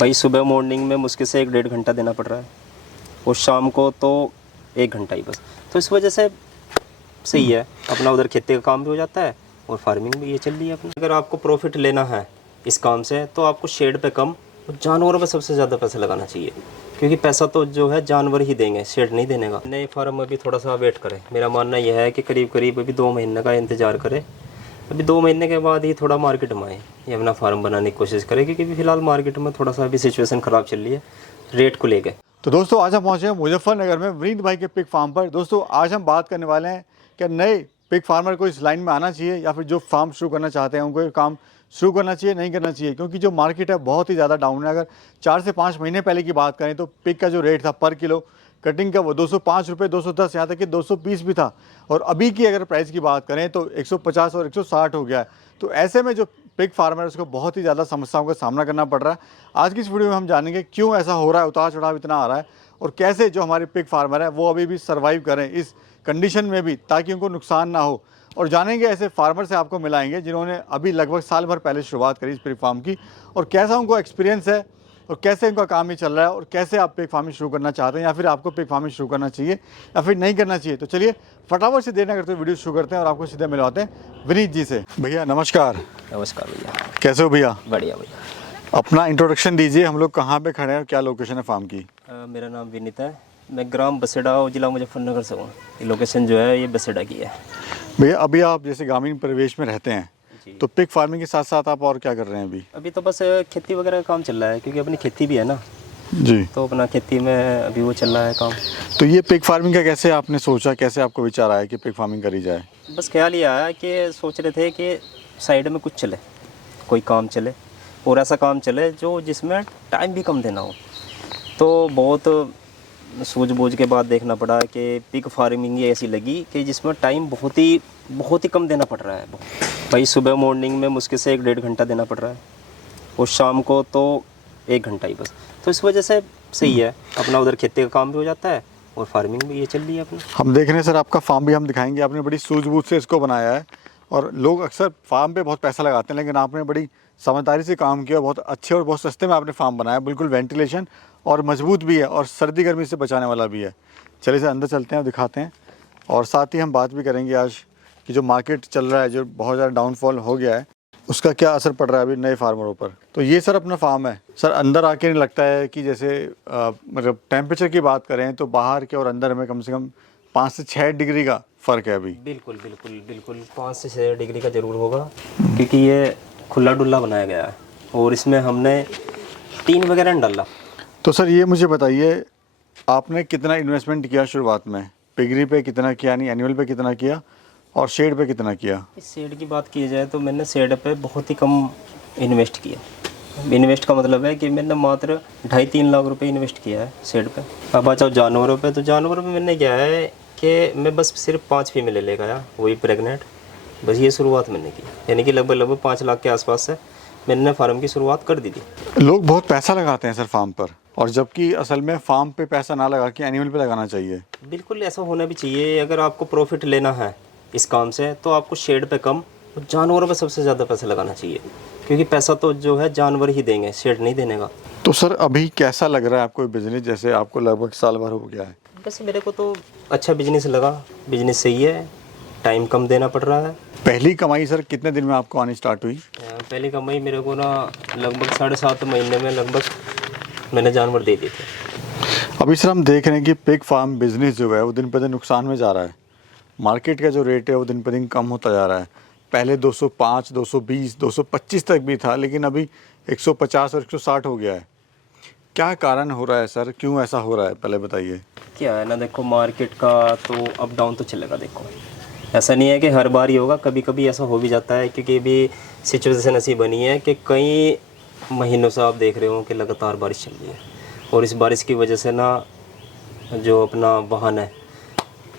भाई सुबह मॉर्निंग में मुश्किल से 1-1.5 घंटा देना पड़ रहा है और शाम को तो 1 घंटा ही बस। तो इस वजह से सही है, अपना उधर खेती का काम भी हो जाता है और फार्मिंग भी ये चल रही है अपनी। अगर आपको प्रॉफिट लेना है इस काम से तो आपको शेड पे कम और जानवरों पे सबसे ज़्यादा पैसा लगाना चाहिए, क्योंकि पैसा तो जो है जानवर ही देंगे, शेड नहीं देने का। नए फार्म में भी थोड़ा सा वेट करें, मेरा मानना यह है कि करीब करीब अभी 2 महीने का इंतज़ार करें। अभी 2 महीने के बाद ही थोड़ा मार्केट में आए, ये अपना फार्म बनाने की कोशिश करें, क्योंकि अभी फ़िलहाल मार्केट में थोड़ा सा अभी सिचुएशन ख़राब चल रही है रेट को लेकर। तो दोस्तों आज हम पहुंचे हैं मुजफ्फरनगर में विनीत भाई के पिग फार्म पर। दोस्तों आज हम बात करने वाले हैं कि नए पिग फार्मर को इस लाइन में आना चाहिए या फिर जो फार्म शुरू करना चाहते हैं उनको ये काम शुरू करना चाहिए, नहीं करना चाहिए, क्योंकि जो मार्केट है बहुत ही ज़्यादा डाउन है। अगर 4 से 5 महीने पहले की बात करें तो पिग का जो रेट था पर किलो कटिंग का वो 205 रुपये, 210, यहाँ तक कि 220 भी था। और अभी की अगर प्राइस की बात करें तो 150 और 160 हो गया है। तो ऐसे में जो पिग फार्मर है उसको बहुत ही ज़्यादा समस्याओं का सामना करना पड़ रहा है। आज की इस वीडियो में हम जानेंगे क्यों ऐसा हो रहा है, उतार चढ़ाव इतना आ रहा है, और कैसे जो हमारे पिग फार्मर है वो अभी भी सर्वाइव करें इस कंडीशन में भी, ताकि उनको नुकसान ना हो। और जानेंगे ऐसे फार्मर से आपको मिलाएंगे जिन्होंने अभी लगभग साल भर पहले शुरुआत करी इस पिग फार्म की, और कैसा उनको एक्सपीरियंस है और कैसे उनका काम ही चल रहा है, और कैसे आप पिग फार्मिंग शुरू करना चाहते हैं या फिर आपको पिग फार्मिंग शुरू करना चाहिए या फिर नहीं करना चाहिए। तो चलिए फटाफट से देर ना करते हुए वीडियो शुरू करते हैं और आपको सीधे मिलवाते हैं विनीत जी से। भैया नमस्कार। नमस्कार भैया। कैसे हो भैया? बढ़िया भैया। अपना इंट्रोडक्शन दीजिए, हम लोग कहाँ पे खड़े हैं और क्या लोकेशन है फार्म की? मेरा नाम विनीत है, मैं ग्राम बसेड़ा और जिला मुजफ्फरनगर से हूँ। ये लोकेशन जो है ये बसेड़ा की है। भैया अभी आप जैसे ग्रामीण परिवेश में रहते हैं तो पिग फार्मिंग के साथ साथ आप और क्या कर रहे हैं अभी? अभी तो बस खेती वगैरह का काम चल रहा है, क्योंकि अपनी खेती भी है ना जी, तो अपना खेती में अभी वो चल रहा है काम। तो ये पिग फार्मिंग का कैसे आपने सोचा, कैसे आपको विचार आया कि पिग फार्मिंग करी जाए? बस ख्याल ये आया कि सोच रहे थे कि साइड में कुछ चले, कोई काम चले और ऐसा काम चले जो जिसमें टाइम भी कम देना हो। तो बहुत सूझबूझ के बाद देखना पड़ा कि पिग फार्मिंग ही ऐसी लगी कि जिसमें टाइम बहुत ही कम देना पड़ रहा है। भाई सुबह मॉर्निंग में मुश्किल से 1-1.5 घंटा देना पड़ रहा है और शाम को तो 1 घंटा ही बस। तो इस वजह से सही है, अपना उधर खेती का काम भी हो जाता है और फार्मिंग भी ये चल रही है अपनी। हम देख रहे हैं सर, आपका फार्म भी हम दिखाएंगे। आपने बड़ी सूझबूझ से इसको बनाया है, और लोग अक्सर फार्म पे बहुत पैसा लगाते हैं, लेकिन आपने बड़ी समझदारी से काम किया, बहुत अच्छे और बहुत सस्ते में आपने फार्म बनाया। बिल्कुल वेंटिलेशन और मजबूत भी है और सर्दी गर्मी से बचाने वाला भी है। चलिए सर अंदर चलते हैं और दिखाते हैं, और साथ ही हम बात भी करेंगे आज कि जो मार्केट चल रहा है, जो बहुत ज़्यादा डाउनफॉल हो गया है, उसका क्या असर पड़ रहा है अभी नए फार्मरों पर। तो ये सर अपना फार्म है। सर अंदर आके नहीं लगता है कि जैसे मतलब टेम्परेचर की बात करें तो बाहर के और अंदर में कम से कम 5 से 6 डिग्री का फ़र्क है अभी? बिल्कुल बिल्कुल बिल्कुल 5 से 6 डिग्री का ज़रूर होगा, क्योंकि ये खुला डुल्ला बनाया गया है और इसमें हमने टीन वगैरह नहीं डाला। तो सर ये मुझे बताइए, आपने कितना इन्वेस्टमेंट किया शुरुआत में? पिगरी पे कितना किया, यानी एनुअल पे कितना किया, और शेड पे कितना किया? इस शेड की बात की जाए तो मैंने शेड पे बहुत ही कम इन्वेस्ट किया। इन्वेस्ट का मतलब है कि मैंने मात्र 2.5-3 लाख रुपए इन्वेस्ट किया है शेड पे। अब आ जाओ जानवरों पे, तो जानवरों पे मैंने क्या है कि मैं बस सिर्फ 5 फीमेल ले गया, वही प्रेग्नेंट, बस ये शुरुआत मैंने की। यानी कि लगभग 5 लाख के आसपास से मैंने फार्म की शुरुआत कर दी थी। लोग बहुत पैसा लगाते हैं सर फार्म पर, और जबकि असल में फार्म पे पैसा ना लगा के एनिमल पे लगाना चाहिए। बिल्कुल ऐसा होना भी चाहिए। अगर आपको प्रॉफिट लेना है इस काम से तो आपको शेड पे कम और जानवरों पे सबसे ज़्यादा पैसा लगाना चाहिए, क्योंकि पैसा तो जो है जानवर ही देंगे, शेड नहीं देने का। तो सर अभी कैसा लग रहा है आपको बिजनेस, जैसे आपको लगभग साल भर हो गया है? वैसे मेरे को तो अच्छा बिजनेस लगा, बिजनेस सही है, टाइम कम देना पड़ रहा है। पहली कमाई सर कितने दिन में आपको आनी स्टार्ट हुई? पहली कमाई मेरे को ना लगभग 7.5 महीने में लगभग मैंने जानवर दे दिए थे। अभी सर हम देख रहे हैं कि पिग फार्म बिजनेस जो है वो दिन पर दिन नुकसान में जा रहा है। मार्केट का जो रेट है वो दिन पर दिन कम होता जा रहा है। पहले 205, 220, 225 तक भी था, लेकिन अभी 150 और 160 हो गया है। क्या कारण हो रहा है सर, क्यों ऐसा हो रहा है, पहले बताइए। क्या है ना, देखो मार्केट का तो अप डाउन तो चलेगा। देखो ऐसा नहीं है कि हर बार ही होगा, कभी कभी ऐसा हो भी जाता है, क्योंकि अभी सिचुएशन ऐसी बनी है कि कई महीनों से आप देख रहे हो कि लगातार बारिश चल रही है, और इस बारिश की वजह से ना जो अपना वाहन है,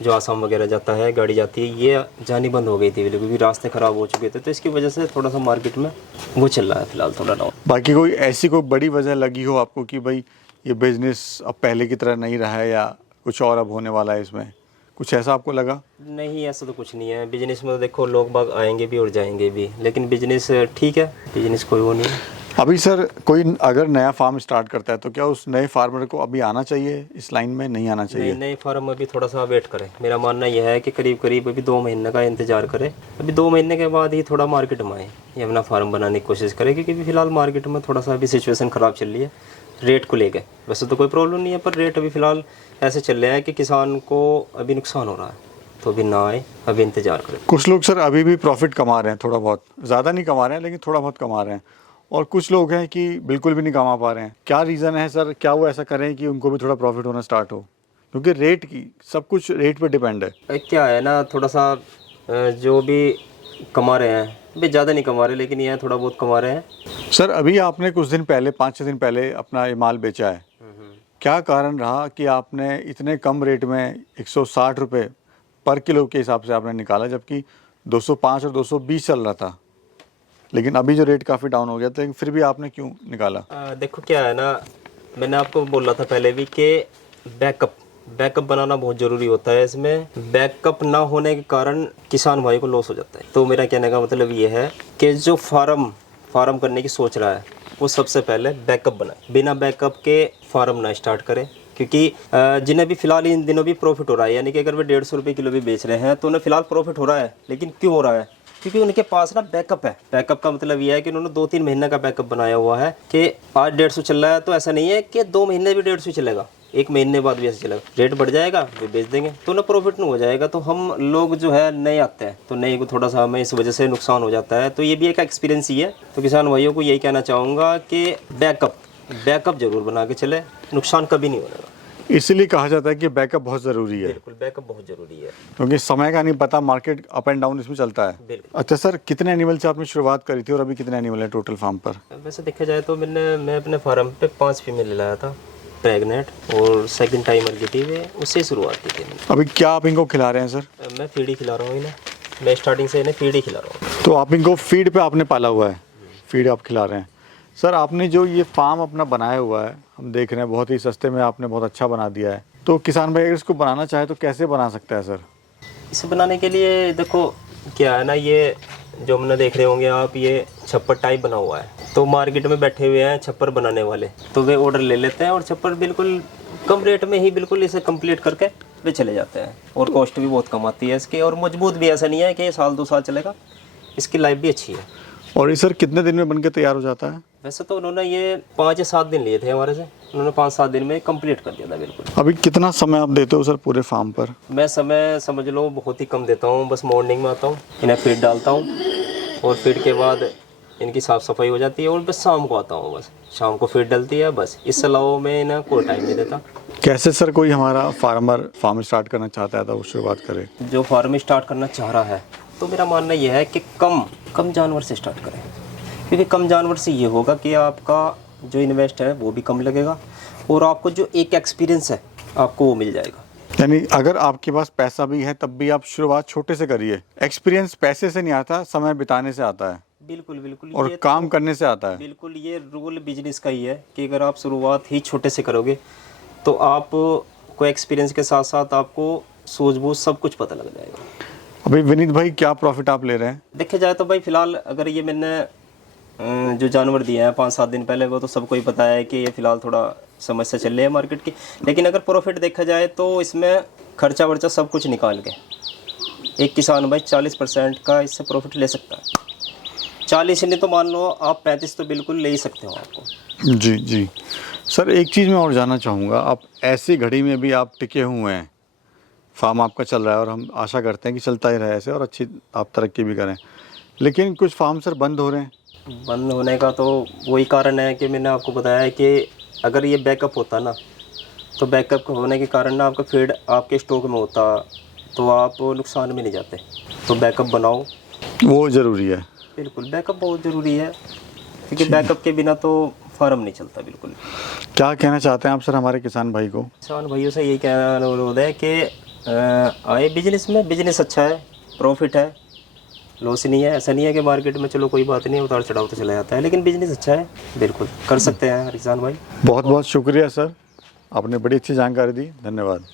जो आसाम वगैरह जाता है, गाड़ी जाती है, ये जानी बंद हो गई थी क्योंकि रास्ते ख़राब हो चुके थे। तो इसकी वजह से थोड़ा सा मार्केट में वो चल रहा है फिलहाल थोड़ा डाउन। बाकी कोई ऐसी कोई बड़ी वजह लगी हो आपको कि भाई ये बिज़नेस अब पहले की तरह नहीं रहा है, या कुछ और अब होने वाला है इसमें, कुछ ऐसा आपको लगा? नहीं ऐसा तो कुछ नहीं है। बिजनेस में तो देखो लोग बाग आएंगे भी और जाएंगे भी, लेकिन बिजनेस ठीक है, बिजनेस कोई वो नहीं है। अभी सर कोई अगर नया फार्म स्टार्ट करता है तो क्या उस नए फार्मर को अभी आना चाहिए इस लाइन में, नहीं आना चाहिए? नए फार्म अभी थोड़ा सा वेट करें। मेरा मानना यह है कि करीब करीब अभी 2 महीने का इंतजार करें। अभी 2 महीने के बाद ही थोड़ा मार्केट में आए, ये अपना फार्म बनाने की कोशिश करें, क्योंकि अभी फिलहाल मार्केट में थोड़ा सा अभी सिचुएशन ख़राब चल रही है रेट को लेकर। वैसे तो कोई प्रॉब्लम नहीं है, पर रेट अभी फ़िलहाल ऐसे चल रहे हैं कि किसान को अभी नुकसान हो रहा है, तो अभी ना आए, अभी इंतज़ार करें। कुछ लोग सर अभी भी प्रॉफिट कमा रहे हैं, थोड़ा बहुत, ज़्यादा नहीं कमा रहे हैं लेकिन थोड़ा बहुत कमा रहे हैं, और कुछ लोग हैं कि बिल्कुल भी नहीं कमा पा रहे हैं। क्या रीज़न है सर? क्या वो ऐसा करें कि उनको भी थोड़ा प्रॉफिट होना स्टार्ट हो? क्योंकि रेट की, सब कुछ रेट पे डिपेंड है। क्या है ना, थोड़ा सा जो भी कमा रहे हैं, अभी ज़्यादा नहीं कमा रहे, लेकिन यह थोड़ा बहुत कमा रहे हैं। सर अभी आपने कुछ दिन पहले, 5-6 दिन पहले अपना ये माल बेचा है, क्या कारण रहा कि आपने इतने कम रेट में 160 रुपये पर किलो के हिसाब से आपने निकाला, जबकि 205 और 220 चल रहा था? लेकिन अभी जो रेट काफ़ी डाउन हो गया, तो फिर भी आपने क्यों निकाला? देखो क्या है ना, मैंने आपको बोला था पहले भी कि बैकअप बनाना बहुत ज़रूरी होता है। इसमें बैकअप ना होने के कारण किसान भाई को लॉस हो जाता है। तो मेरा कहने का मतलब ये है कि जो फार्म करने की सोच रहा है, वो सबसे पहले बैकअप बनाए। बिना बैकअप के फार्म ना स्टार्ट करें, क्योंकि जिन्हें भी फिलहाल इन दिनों भी प्रॉफिट हो रहा है, यानी कि अगर वे 150 रुपये किलो भी बेच रहे हैं तो उन्हें फिलहाल प्रॉफिट हो रहा है। लेकिन क्यों हो रहा है? क्योंकि उनके पास ना बैकअप है। बैकअप का मतलब यह है कि उन्होंने 2-3 महीने का बैकअप बनाया हुआ है कि आज 150 चल रहा है, तो ऐसा नहीं है कि 2 महीने भी 150 चलेगा, 1 महीने बाद भी ऐसे चलेगा। रेट बढ़ जाएगा, वे बेच देंगे, तो उन्हें प्रॉफिट नहीं हो जाएगा। तो हम लोग जो है नए आते हैं, तो नए को थोड़ा सा हमें इस वजह से नुकसान हो जाता है। तो ये भी एक एक्सपीरियंस ही है। तो किसान भाइयों को यही कहना चाहूँगा कि बैकअप जरूर बना के चले, नुकसान कभी नहीं होगा। इसीलिए कहा जाता है कि बैकअप बहुत ज़रूरी है। बिल्कुल, बैकअप बहुत ज़रूरी है, क्योंकि समय का नहीं पता, मार्केट अप एंड डाउन इसमें चलता है। बिल्कुल। अच्छा सर, कितने एनिमल से आपने शुरुआत करी थी और अभी कितने एनिमल है टोटल फार्म पर? वैसे देखा जाए तो मैं अपने फार्म पे 5 फीमेल लाया था प्रेग्नेंट, और सेकंड टाइमर की थी, वे उससे शुरुआत की थी मैंने। अभी क्या आप इनको खिला रहे हैं सर? मैं फीड ही खिला रहा हूँ इन्हें, मैं स्टार्टिंग से इन्हें फीड ही खिला रहा हूँ। तो आप इनको फीड पे आपने पाला हुआ है, फीड आप खिला रहे हैं। सर आपने जो ये फार्म अपना बनाया हुआ है, हम देख रहे हैं बहुत ही सस्ते में आपने बहुत अच्छा बना दिया है। तो किसान भाई अगर इसको बनाना चाहे तो कैसे बना सकता है सर? इसे बनाने के लिए देखो क्या है ना, ये जो हमने देख रहे होंगे आप, ये छप्पर टाइप बना हुआ है। तो मार्केट में बैठे हुए हैं छप्पर बनाने वाले, तो वे ऑर्डर ले लेते हैं और छप्पर बिल्कुल कम रेट में ही बिल्कुल इसे कंप्लीट करके वे चले जाते हैं। और कॉस्ट भी बहुत कम आती है इसकी, और मजबूत भी ऐसा नहीं है कि ये 1-2 साल चलेगा, इसकी लाइफ भी अच्छी है। और ये सर कितने दिन में बनके तैयार हो जाता है? वैसे तो उन्होंने ये 5 या 7 दिन लिए थे हमारे से, उन्होंने 5-7 दिन में कंप्लीट कर दिया था बिल्कुल। अभी कितना समय आप देते हो सर पूरे फार्म पर? मैं समय समझ लो बहुत ही कम देता हूँ। बस मॉर्निंग में आता हूँ, इन्हें फीड डालता हूँ, और फीड के बाद इनकी साफ़ सफाई हो जाती है, और बस शाम को आता हूँ। बस शाम को फीड डलती है, बस इससे अलावा मैं इन्हें कोई टाइम नहीं देता। कैसे सर कोई हमारा फार्म स्टार्ट करना चाहता है तो वो शुरुआत करे? जो फार्म स्टार्ट करना चाह रहा है, तो मेरा मानना यह है कि कम जानवर से स्टार्ट करें, क्योंकि कम जानवर से ये होगा कि आपका जो इन्वेस्ट है वो भी कम लगेगा, और आपको जो एक एक्सपीरियंस है आपको वो मिल जाएगा। यानी अगर आपके पास पैसा भी है तब भी आप शुरुआत छोटे से करिए। एक्सपीरियंस पैसे से नहीं आता, समय बिताने से आता है। बिल्कुल बिल्कुल, और ये काम करने से आता है। बिल्कुल, ये रूल बिजनेस का ही है कि अगर आप शुरुआत ही छोटे से करोगे तो आपको एक्सपीरियंस के साथ साथ आपको सूझबूझ सब कुछ पता लग जाएगा। अभी विनीत भाई क्या प्रॉफिट आप ले रहे हैं? देखा जाए तो भाई फिलहाल अगर ये मैंने जो जानवर दिए हैं 5-7 दिन पहले, वो तो सबको ही पता है कि ये फिलहाल थोड़ा समस्या चल रही है मार्केट की। लेकिन अगर प्रॉफिट देखा जाए तो इसमें खर्चा वर्चा सब कुछ निकाल के एक किसान भाई 40% का इससे प्रॉफिट ले सकता है। 40 नहीं तो मान लो आप 35 तो बिल्कुल ले ही सकते हो आपको। जी जी सर, एक चीज़ मैं और जानना चाहूँगा, आप ऐसी घड़ी में भी आप टिके हुए हैं, फार्म आपका चल रहा है और हम आशा करते हैं कि चलता ही रहे ऐसे और अच्छी आप तरक्की भी करें, लेकिन कुछ फार्म सर बंद हो रहे हैं। बंद होने का तो वही कारण है कि मैंने आपको बताया है कि अगर ये बैकअप होता ना, तो बैकअप होने के कारण ना आपका फीड आपके स्टॉक में होता तो आप नुकसान में नहीं जाते। तो बैकअप बनाओ, वो ज़रूरी है। बिल्कुल, बैकअप बहुत ज़रूरी है, क्योंकि बैकअप के बिना तो फार्म नहीं चलता। बिल्कुल। क्या कहना चाहते हैं आप सर हमारे किसान भाई को? किसान भाइयों से यही कहना अनुरोध है कि आए बिजनेस में। बिजनेस अच्छा है, प्रॉफिट है, लॉस नहीं है। ऐसा नहीं है कि मार्केट में चलो कोई बात नहीं, उतार चढ़ाव तो चला जाता है, लेकिन बिजनेस अच्छा है, बिल्कुल कर सकते हैं किसान भाई। बहुत बहुत शुक्रिया सर, आपने बड़ी अच्छी जानकारी दी, धन्यवाद।